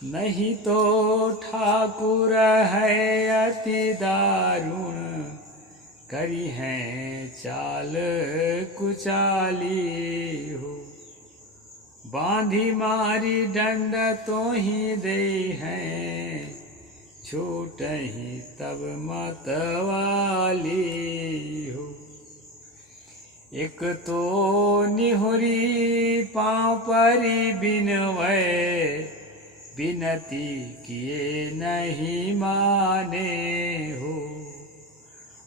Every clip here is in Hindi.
नहीं तो ठाकुर है अति दारुण, करी हैं चाल कुचाली हो। बांधी मारी दंड तो ही दे हैं, छूट ही तब मतवाली हो। एक तो निहुरी पाँव परी बिनवै, बिनती किए नहीं माने हो।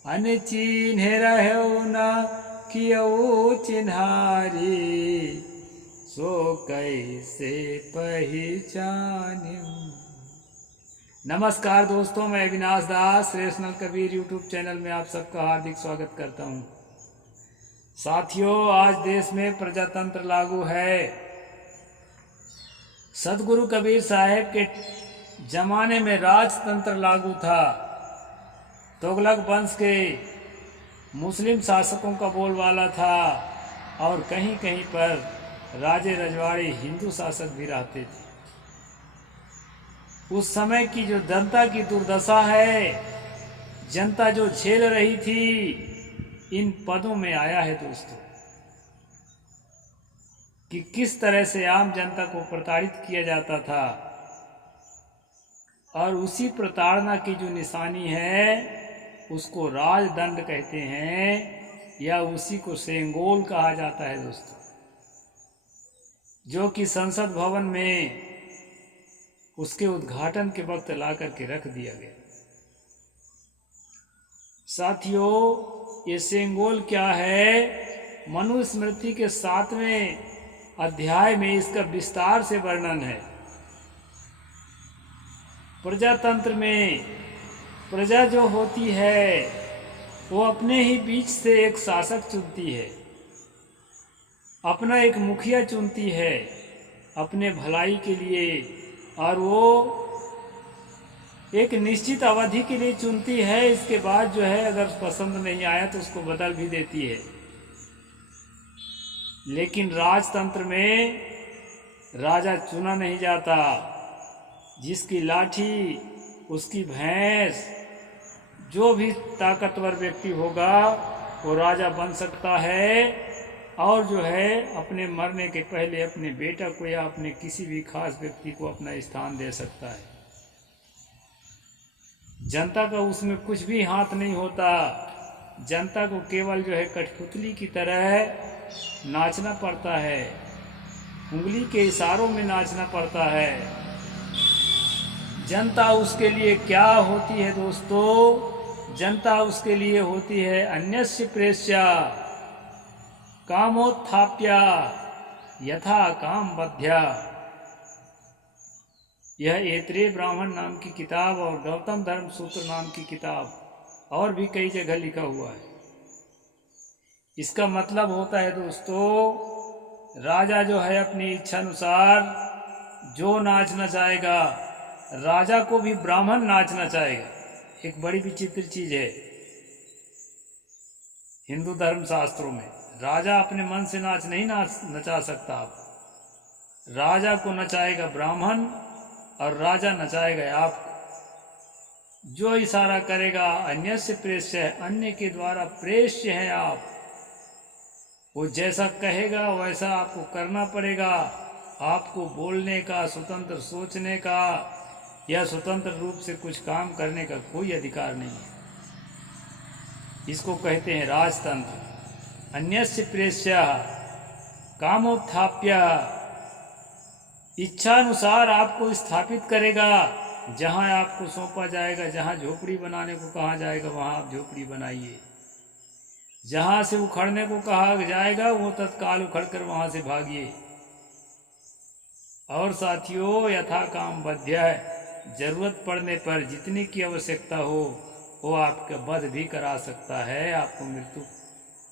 अनचिन्ह रहो न कियो चिन्हारी, सो कैसे पहचान्यो। नमस्कार दोस्तों, मैं अविनाश दास रेशनल कबीर यूट्यूब चैनल में आप सबका हार्दिक स्वागत करता हूं। साथियों, आज देश में प्रजातंत्र लागू है। सदगुरु कबीर साहब के जमाने में राजतंत्र लागू था। तुगलक वंश के मुस्लिम शासकों का बोलबाला था और कहीं कहीं पर राजे रजवाड़े हिंदू शासक भी रहते थे। उस समय की जो जनता की दुर्दशा है, जनता जो झेल रही थी, इन पदों में आया है दोस्तों कि किस तरह से आम जनता को प्रताड़ित किया जाता था। और उसी प्रताड़ना की जो निशानी है उसको राजदंड कहते हैं, या उसी को सेंगोल कहा जाता है दोस्तों, जो कि संसद भवन में उसके उद्घाटन के वक्त ला करके रख दिया गया। साथियों, ये सेंगोल क्या है? मनुस्मृति के 7वें अध्याय में इसका विस्तार से वर्णन है। प्रजातंत्र में प्रजा जो होती है वो अपने ही बीच से एक शासक चुनती है, अपना एक मुखिया चुनती है अपने भलाई के लिए, और वो एक निश्चित अवधि के लिए चुनती है। इसके बाद जो है अगर पसंद नहीं आया तो उसको बदल भी देती है। लेकिन राजतंत्र में राजा चुना नहीं जाता। जिसकी लाठी उसकी भैंस, जो भी ताकतवर व्यक्ति होगा वो राजा बन सकता है। और जो है अपने मरने के पहले अपने बेटा को या अपने किसी भी खास व्यक्ति को अपना स्थान दे सकता है। जनता का उसमें कुछ भी हाथ नहीं होता। जनता को केवल जो है कठपुतली की तरह नाचना पड़ता है, उंगली के इशारों में नाचना पड़ता है। जनता उसके लिए क्या होती है दोस्तों? जनता उसके लिए होती है अन्यस्य प्रेष्या कामोत्थाप्या यथा काम बध्या। यह ऐत्रेय ब्राह्मण नाम की किताब और गौतम धर्म सूत्र नाम की किताब और भी कई जगह लिखा हुआ है। इसका मतलब होता है दोस्तों, राजा जो है अपनी इच्छा अनुसार जो नाचना चाहेगा, राजा को भी ब्राह्मण नाचना चाहेगा। एक बड़ी विचित्र चीज है हिंदू धर्म शास्त्रों में। राजा अपने मन से नाच नहीं नचा सकता। आप राजा को नचाएगा ब्राह्मण और राजा नचाएगा आपको। जो इशारा करेगा अन्यस्य प्रेष्य है, अन्य के द्वारा प्रेष्य है आप। वो जैसा कहेगा वैसा आपको करना पड़ेगा। आपको बोलने का, स्वतंत्र सोचने का या स्वतंत्र रूप से कुछ काम करने का कोई अधिकार नहीं है। इसको कहते हैं राजतंत्र। अन्यस्य प्रेष्य कामोत्थाप्य, इच्छानुसार आपको स्थापित करेगा। जहां आपको सौंपा जाएगा, जहां झोपड़ी बनाने को कहा जाएगा वहां आप झोपड़ी बनाइए। जहां से उखड़ने को कहा जाएगा वो तत्काल उखड़कर वहां से भागिए। और साथियों, यथा काम बध्य है, जरूरत पड़ने पर जितने की आवश्यकता हो वो आपका वध भी करा सकता है, आपको मृत्यु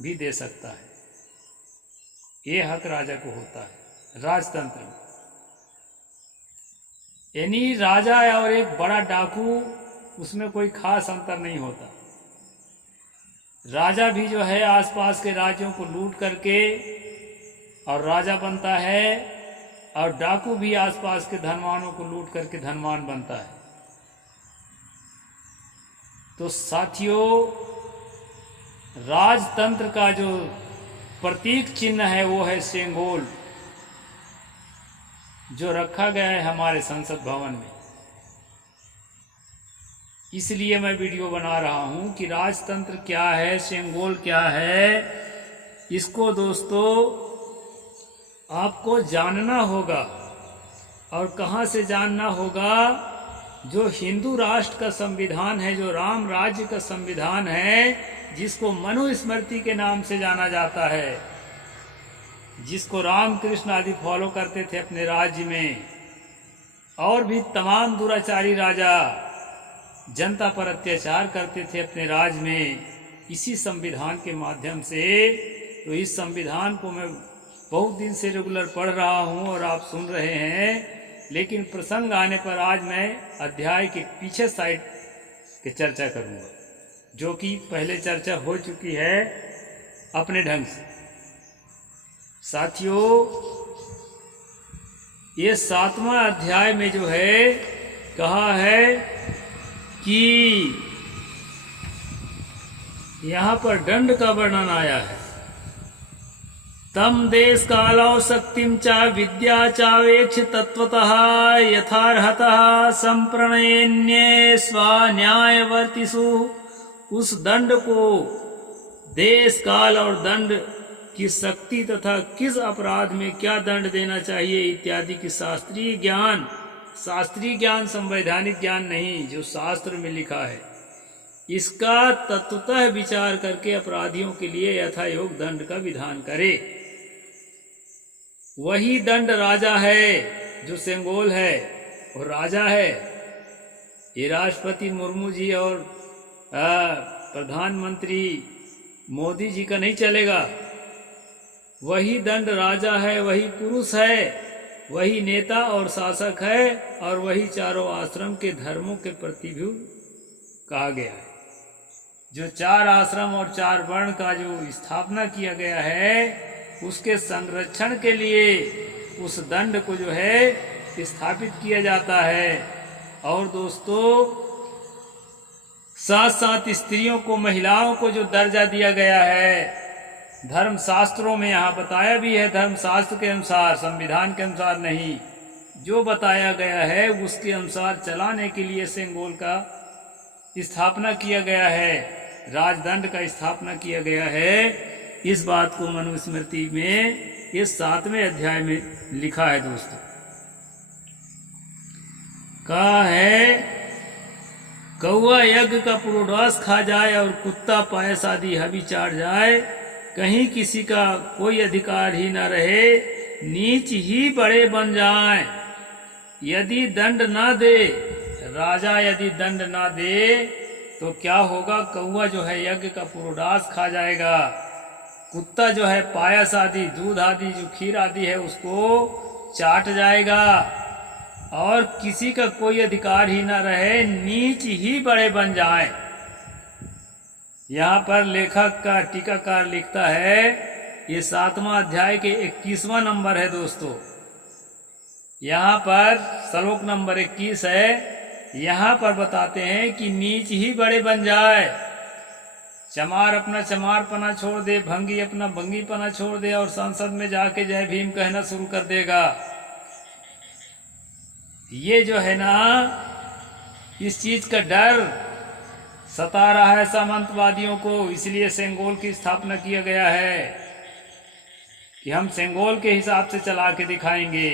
भी दे सकता है। ये हक राजा को होता है राजतंत्र में। यानी राजा और एक बड़ा डाकू, उसमें कोई खास अंतर नहीं होता। राजा भी जो है आसपास के राज्यों को लूट करके और राजा बनता है, और डाकू भी आसपास के धनवानों को लूट करके धनवान बनता है। तो साथियों, राजतंत्र का जो प्रतीक चिन्ह है वो है सेंगोल, जो रखा गया है हमारे संसद भवन में। इसलिए मैं वीडियो बना रहा हूं कि राजतंत्र क्या है, सेंगोल क्या है, इसको दोस्तों आपको जानना होगा। और कहाँ से जानना होगा? जो हिंदू राष्ट्र का संविधान है, जो राम राज्य का संविधान है, जिसको मनुस्मृति के नाम से जाना जाता है, जिसको रामकृष्ण आदि फॉलो करते थे अपने राज्य में, और भी तमाम दुराचारी राजा जनता पर अत्याचार करते थे अपने राज्य में, इसी संविधान के माध्यम से। तो इस संविधान को मैं बहुत दिन से रेगुलर पढ़ रहा हूं और आप सुन रहे हैं, लेकिन प्रसंग आने पर आज मैं अध्याय के पीछे साइड की चर्चा करूंगा, जो कि पहले चर्चा हो चुकी है अपने ढंग से। साथियों, ये 7वां अध्याय में जो है कहा है कि यहां पर दंड का वर्णन आया है। तम देश कालौ शक्तिम चा विद्या चावेक्ष तत्वतः यथार्हतः संप्रणयन्ये स्वान्यायवर्तिषु। उस दंड को, देश काल और दंड की शक्ति तथा किस अपराध में क्या दंड देना चाहिए इत्यादि की शास्त्रीय ज्ञान संवैधानिक ज्ञान नहीं, जो शास्त्र में लिखा है, इसका तत्वतः विचार करके अपराधियों के लिए यथायोग दंड का विधान करे। वही दंड राजा है जो सेंगोल है, और राजा है ये राष्ट्रपति मुर्मू जी और प्रधानमंत्री मोदी जी का नहीं चलेगा। वही दंड राजा है, वही पुरुष है, वही नेता और शासक है, और वही चारों आश्रम के धर्मों के प्रति भी कहा गया है। जो 4 आश्रम और 4 वर्ण का जो स्थापना किया गया है, उसके संरक्षण के लिए उस दंड को जो है स्थापित किया जाता है। और दोस्तों, साथ साथ स्त्रियों को, महिलाओं को जो दर्जा दिया गया है, धर्म शास्त्रों में यहाँ बताया भी है, धर्म शास्त्र के अनुसार, संविधान के अनुसार नहीं, जो बताया गया है उसके अनुसार चलाने के लिए सेंगोल का स्थापना किया गया है, राजदंड का स्थापना किया गया है। इस बात को मनुस्मृति में ये 7वें अध्याय में लिखा है दोस्तों। कहा है, कौआ यज्ञ का पुरोडास खा जाए और कुत्ता पायस आदि हवि चाट जाए, कहीं किसी का कोई अधिकार ही न रहे, नीच ही बड़े बन जाएं। यदि दंड ना दे, राजा यदि दंड ना दे तो क्या होगा? कौआ जो है यज्ञ का पुरोडास खा जाएगा, कुत्ता जो है पायस आदि, दूध आदि, जो खीर आदि है उसको चाट जाएगा, और किसी का कोई अधिकार ही ना रहे, नीच ही बड़े बन जाएं। यहाँ पर लेखक का टीकाकार लिखता है, ये 7वां अध्याय के 21वां नंबर है दोस्तों। यहाँ पर श्लोक नंबर 21 है। यहाँ पर बताते हैं कि नीच ही बड़े बन जाए, चमार अपना चमारपना छोड़ दे, भंगी अपना भंगीपना छोड़ दे, और संसद में जाके जय भीम कहना शुरू कर देगा। ये जो है ना, इस चीज का डर सता रहा है सामंतवादियों को, इसलिए सेंगोल की स्थापना किया गया है कि हम सेंगोल के हिसाब से चला के दिखाएंगे,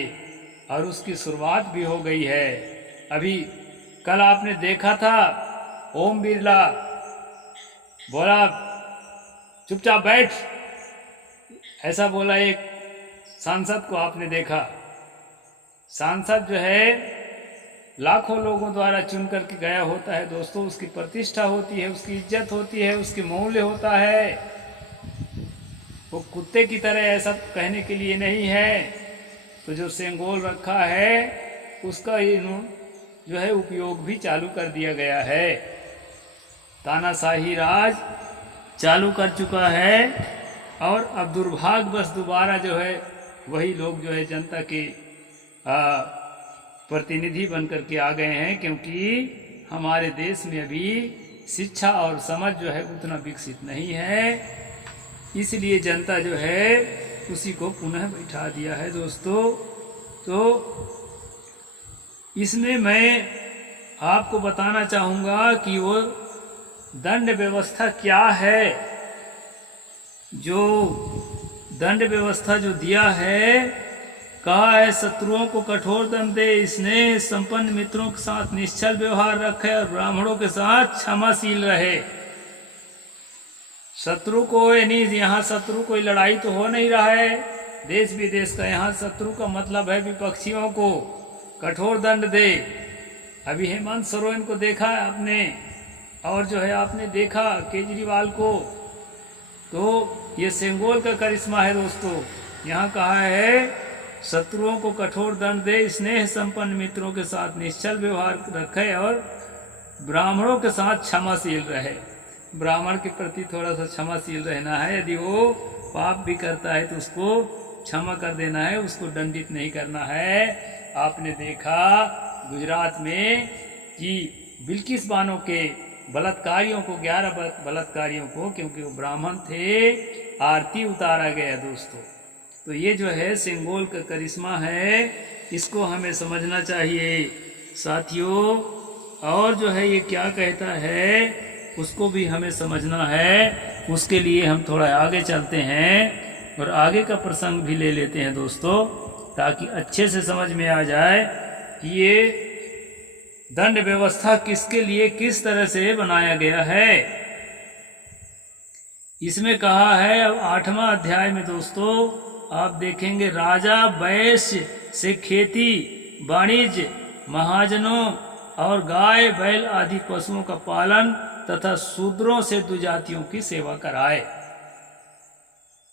और उसकी शुरुआत भी हो गई है। अभी कल आपने देखा था, ओम बिरला बोला चुपचाप बैठ, ऐसा बोला एक सांसद को, आपने देखा। सांसद जो है लाखों लोगों द्वारा चुन करके गया होता है दोस्तों, उसकी प्रतिष्ठा होती है, उसकी इज्जत होती है, उसकी मूल्य होता है। वो कुत्ते की तरह ऐसा कहने के लिए नहीं है। तो जो सेंगोल रखा है उसका जो है उपयोग भी चालू कर दिया गया है, तानाशाही राज चालू कर चुका है। और अब दुर्भाग्यवश दोबारा जो है वही लोग जो है जनता के प्रतिनिधि बनकर के आ गए हैं, क्योंकि हमारे देश में अभी शिक्षा और समझ जो है उतना विकसित नहीं है, इसलिए जनता जो है उसी को पुनः बैठा दिया है दोस्तों। तो इसमें मैं आपको बताना चाहूँगा कि वो दंड व्यवस्था क्या है। जो दंड व्यवस्था जो दिया है, कहा है शत्रुओं को कठोर दंड दे, स्नेह संपन्न मित्रों के साथ निश्चल व्यवहार रखे और ब्राह्मणों के साथ क्षमाशील रहे। शत्रु को, यानी यहाँ शत्रु कोई लड़ाई तो हो नहीं रहा है देश विदेश का, यहाँ शत्रु का मतलब है विपक्षियों को कठोर दंड दे। अभी हेमंत सोरेन को देखा है आपने, और जो है आपने देखा केजरीवाल को, तो ये सेंगोल का करिश्मा है दोस्तों। यहाँ कहा है शत्रुओं को कठोर दंड दे, स्नेह संपन्न मित्रों के साथ निश्चल व्यवहार रखे और ब्राह्मणों के साथ क्षमाशील रहे। ब्राह्मण के प्रति थोड़ा सा क्षमाशील रहना है, यदि वो पाप भी करता है तो उसको क्षमा कर देना है, उसको दंडित नहीं करना है। आपने देखा गुजरात में कि बिल्किस बानो के बलात्कारियों को, 11 बलात्कारियों को, क्योंकि वो ब्राह्मण थे, आरती उतारा गया दोस्तों। तो ये जो है सेंगोल का करिश्मा है, इसको हमें समझना चाहिए साथियों। और जो है ये क्या कहता है उसको भी हमें समझना है। उसके लिए हम थोड़ा आगे चलते हैं और आगे का प्रसंग भी ले लेते हैं दोस्तों, ताकि अच्छे से समझ में आ जाए कि ये दंड व्यवस्था किसके लिए किस तरह से बनाया गया है। इसमें कहा है, अब 8वां अध्याय में दोस्तों आप देखेंगे, राजा वैश्य से खेती, वाणिज्य, महाजनों और गाय बैल आदि पशुओं का पालन तथा शूद्रों से दुजातियों की सेवा कराए।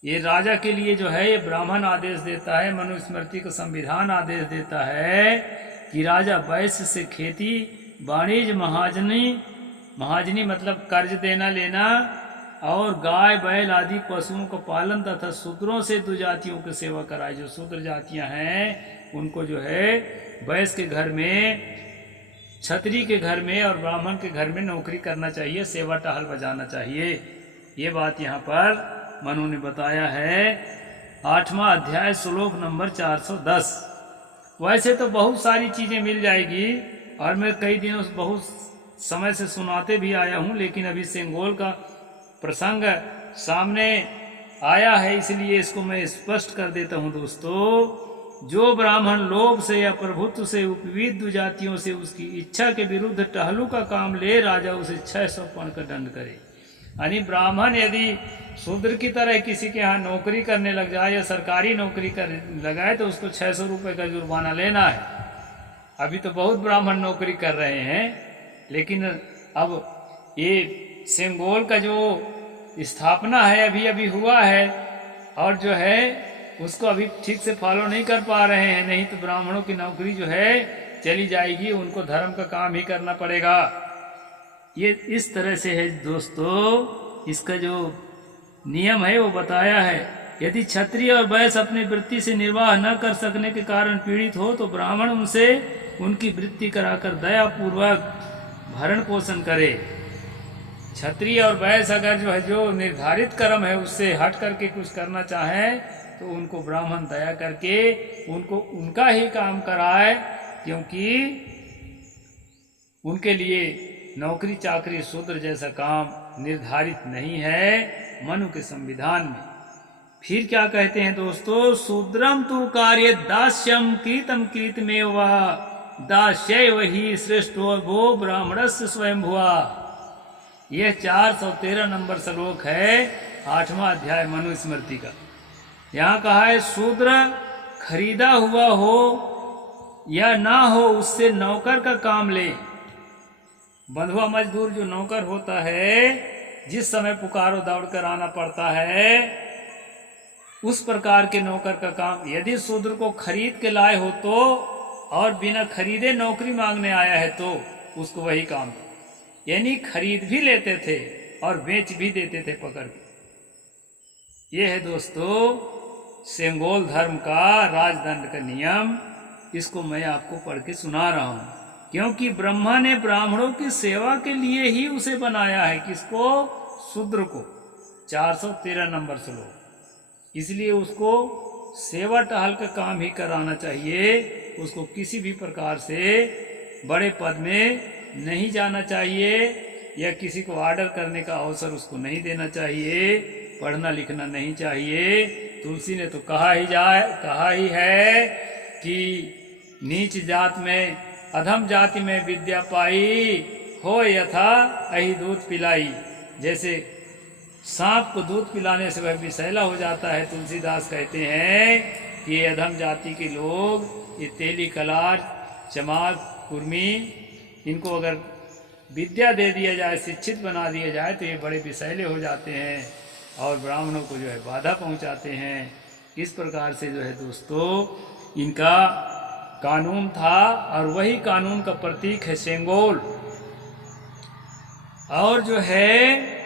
ये राजा के लिए जो है ये ब्राह्मण आदेश देता है, मनुस्मृति का संविधान आदेश देता है कि राजा वैश्य से खेती, वाणिज्य, महाजनी मतलब कर्ज देना लेना, और गाय बैल आदि पशुओं का पालन तथा शूद्रों से दुजातियों की सेवा कराए। जो शूद्र जातियां हैं उनको जो है वैश्य के घर में, क्षत्रिय के घर में और ब्राह्मण के घर में नौकरी करना चाहिए, सेवा टहल बजाना चाहिए। ये बात यहाँ पर मनु ने बताया है। 8वां अध्याय श्लोक नंबर 410। वैसे तो बहुत सारी चीजें मिल जाएगी और मैं कई दिनों से बहुत समय से सुनाते भी आया हूँ, लेकिन अभी सेंगोल का प्रसंग सामने आया है, इसलिए इसको मैं स्पष्ट कर देता हूँ दोस्तों। जो ब्राह्मण लोभ से या प्रभुत्व से उपवीत दुजातियों से उसकी इच्छा के विरुद्ध टहलू का काम ले, राजा उसे 600 पर्ण का दंड करे। यानी ब्राह्मण यदि शूद्र की तरह किसी के यहाँ नौकरी करने लग जाए या सरकारी नौकरी कर लगाए तो उसको 600 रुपये का जुर्माना लेना है। अभी तो बहुत ब्राह्मण नौकरी कर रहे हैं, लेकिन अब ये सेंगोल का जो स्थापना है अभी अभी हुआ है, और जो है उसको अभी ठीक से फॉलो नहीं कर पा रहे हैं, नहीं तो ब्राह्मणों की नौकरी जो है चली जाएगी, उनको धर्म का काम ही करना पड़ेगा। ये इस तरह से है दोस्तों, इसका जो नियम है वो बताया है। यदि क्षत्रिय और वैश्य अपनी वृत्ति से निर्वाह न कर सकने के कारण पीड़ित हो तो ब्राह्मण उनसे उनकी वृत्ति कराकर दया पूर्वक भरण पोषण करे। क्षत्रिय और वैश्य अगर जो है जो निर्धारित कर्म है उससे हट करके कुछ करना चाहे तो उनको ब्राह्मण दया करके उनको उनका ही काम कराए, क्योंकि उनके लिए नौकरी चाकरी शूद्र जैसा काम निर्धारित नहीं है मनु के संविधान में। फिर क्या कहते हैं दोस्तों, शूद्रम तु कार्य दास्यम कृतम कृतमेव दास्यैव ही श्रेष्ठो वो ब्राह्मणस्य स्वयं भुआ। यह 413 नंबर श्लोक है 8वां अध्याय मनुस्मृति का। यहाँ कहा है शूद्र खरीदा हुआ हो या ना हो उससे नौकर का काम ले। बंधुआ मजदूर जो नौकर होता है, जिस समय पुकारो दौड़ कर आना पड़ता है, उस प्रकार के नौकर का काम यदि शूद्र को खरीद के लाए हो तो, और बिना खरीदे नौकरी मांगने आया है तो उसको वही काम दो। यानी खरीद भी लेते थे और बेच भी देते थे पकड़ के। ये है दोस्तों सेंगोल धर्म का राजदंड का नियम। इसको मैं आपको पढ़ के सुना रहा हूं, क्योंकि ब्रह्मा ने ब्राह्मणों की सेवा के लिए ही उसे बनाया है। किसको? शूद्र को। 413 नंबर श्लोक। इसलिए उसको सेवा टहल का काम ही कराना चाहिए, उसको किसी भी प्रकार से बड़े पद में नहीं जाना चाहिए या किसी को ऑर्डर करने का अवसर उसको नहीं देना चाहिए, पढ़ना लिखना नहीं चाहिए। तुलसी ने तो कहा ही है कि नीच जात में अधम जाति में विद्या पाई, हो यथा अहि दूध पिलाई। जैसे सांप को दूध पिलाने से वह विषैला हो जाता है, तुलसीदास कहते हैं कि ये अधम जाति के लोग, ये तेली कलार चमार कुर्मी, इनको अगर विद्या दे दिया जाए, शिक्षित बना दिया जाए तो ये बड़े विषैले हो जाते हैं और ब्राह्मणों को जो है बाधा पहुंचाते हैं। इस प्रकार से जो है दोस्तों इनका कानून था और वही कानून का प्रतीक है सेंगोल। और जो है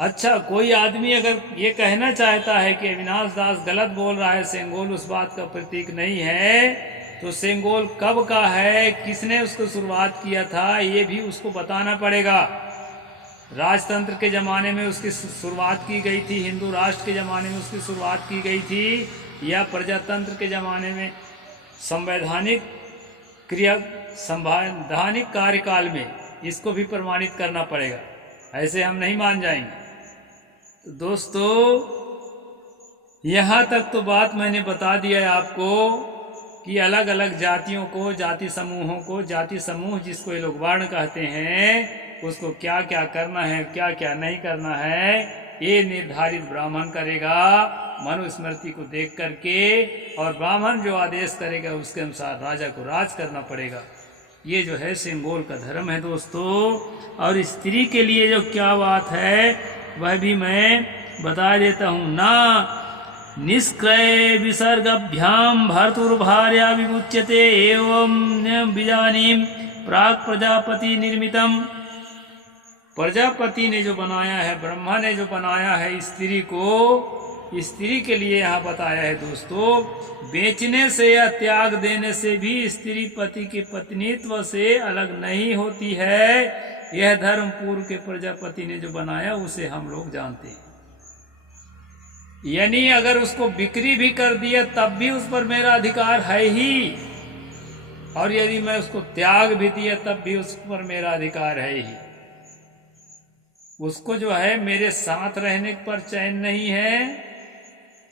अच्छा, कोई आदमी अगर ये कहना चाहता है कि अविनाश दास गलत बोल रहा है, सेंगोल उस बात का प्रतीक नहीं है, तो सेंगोल कब का है, किसने उसको शुरुआत किया था, ये भी उसको बताना पड़ेगा। राजतंत्र के ज़माने में उसकी शुरुआत की गई थी, हिंदू राष्ट्र के ज़माने में उसकी शुरुआत की गई थी, या प्रजातंत्र के ज़माने में संवैधानिक कार्यकाल में, इसको भी प्रमाणित करना पड़ेगा। ऐसे हम नहीं मान जाएंगे। तो दोस्तों यहाँ तक तो बात मैंने बता दिया है आपको कि अलग अलग जातियों को, जाति समूहों को, जाति समूह जिसको ये लोग वर्ण कहते हैं, उसको क्या क्या करना है, क्या क्या नहीं करना है, ये निर्धारित ब्राह्मण करेगा मनुस्मृति को देख करके, और ब्राह्मण जो आदेश करेगा उसके अनुसार राजा को राज करना पड़ेगा। ये जो है सेंगोल का धर्म है दोस्तों। और स्त्री के लिए जो क्या बात है वह भी मैं बता देता हूँ। ना निष्क्रय विसर्गभ्याम भर्तुर्भार्या विमुच्यते एवं बीजानीम प्राक प्रजापति निर्मितम। प्रजापति ने जो बनाया है, ब्रह्मा ने जो बनाया है स्त्री को, स्त्री के लिए यहाँ बताया है दोस्तों। बेचने से या त्याग देने से भी स्त्री पति के पत्नीत्व से अलग नहीं होती है। यह धर्म पूर्व के प्रजापति ने जो बनाया उसे हम लोग जानते हैं। यानी अगर उसको बिक्री भी कर दिया तब भी उस पर मेरा अधिकार है ही, और यदि मैं उसको त्याग भी दिया तब भी उस पर मेरा अधिकार है ही। उसको जो है मेरे साथ रहने पर चैन नहीं है,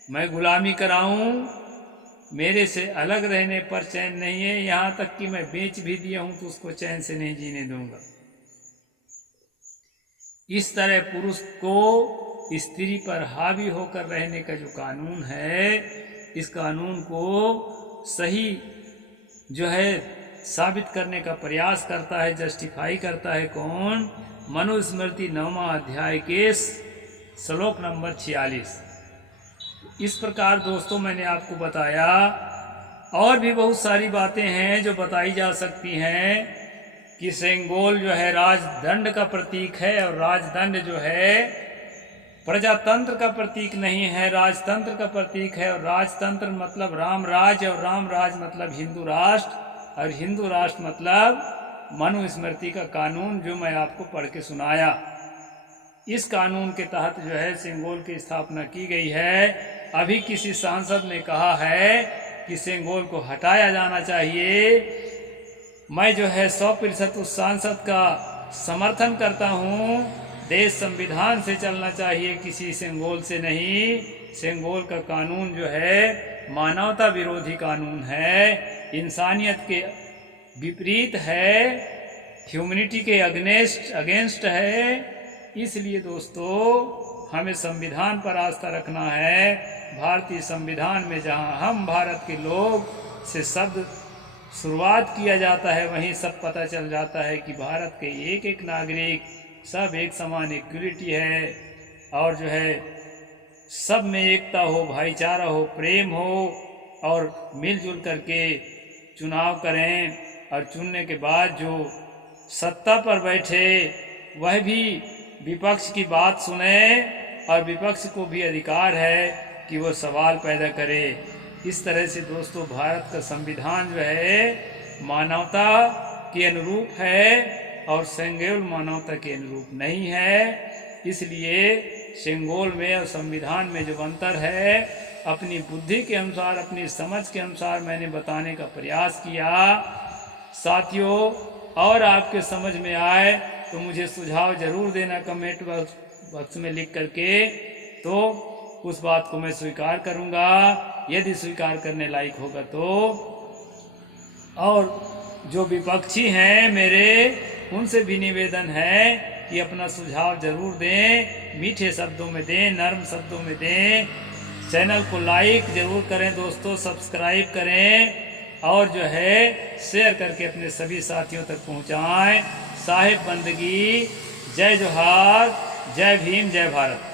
मैं गुलामी कराऊं, मेरे से अलग रहने पर चैन नहीं है। यहाँ तक कि मैं बेच भी दिया हूं तो उसको चैन से नहीं जीने दूंगा। इस तरह पुरुष को स्त्री पर हावी होकर रहने का जो कानून है, इस कानून को सही जो है साबित करने का प्रयास करता है, जस्टिफाई करता है कौन? मनुस्मृति 9वां अध्याय के श्लोक नंबर 46। इस प्रकार दोस्तों मैंने आपको बताया। और भी बहुत सारी बातें हैं जो बताई जा सकती हैं कि सेंगोल जो है राजदंड का प्रतीक है, और राजदंड जो है प्रजातंत्र का प्रतीक नहीं है, राजतंत्र का प्रतीक है। और राजतंत्र मतलब राम राज, और राम राज मतलब हिंदू राष्ट्र, और हिंदू राष्ट्र मतलब मनुस्मृति का कानून जो मैं आपको पढ़ के सुनाया। इस कानून के तहत जो है सेंगोल की स्थापना की गई है। अभी किसी सांसद ने कहा है कि सेंगोल को हटाया जाना चाहिए। मैं जो है 100% उस सांसद का समर्थन करता हूँ। देश संविधान से चलना चाहिए, किसी सेंगोल से नहीं। सेंगोल का कानून जो है मानवता विरोधी कानून है, इंसानियत के विपरीत है, ह्यूमैनिटी के अगेंस्ट है। इसलिए दोस्तों हमें संविधान पर आस्था रखना है। भारतीय संविधान में जहाँ हम भारत के लोग से शब्द शुरुआत किया जाता है, वहीं सब पता चल जाता है कि भारत के एक एक नागरिक सब एक समान इक्वलिटी है, और जो है सब में एकता हो, भाईचारा हो, प्रेम हो, और मिलजुल करके चुनाव करें। और चुनने के बाद जो सत्ता पर बैठे वह भी विपक्ष की बात सुने, और विपक्ष को भी अधिकार है कि वो सवाल पैदा करे। इस तरह से दोस्तों भारत का संविधान जो है मानवता के अनुरूप है और सेंगोल मानवता के अनुरूप नहीं है। इसलिए सेंगोल में और संविधान में जो अंतर है अपनी बुद्धि के अनुसार, अपनी समझ के अनुसार मैंने बताने का प्रयास किया। साथियों, और आपके समझ में आए तो मुझे सुझाव जरूर देना कमेंट बॉक्स में लिख करके, तो उस बात को मैं स्वीकार करूंगा यदि स्वीकार करने लायक होगा तो। और जो विपक्षी हैं मेरे, उनसे भी निवेदन है कि अपना सुझाव जरूर दें, मीठे शब्दों में दें, नर्म शब्दों में दें। चैनल को लाइक जरूर करें दोस्तों, सब्सक्राइब करें और जो है शेयर करके अपने सभी साथियों तक पहुंचाएं। साहिब बंदगी, जय जोहार, जय भीम, जय भारत।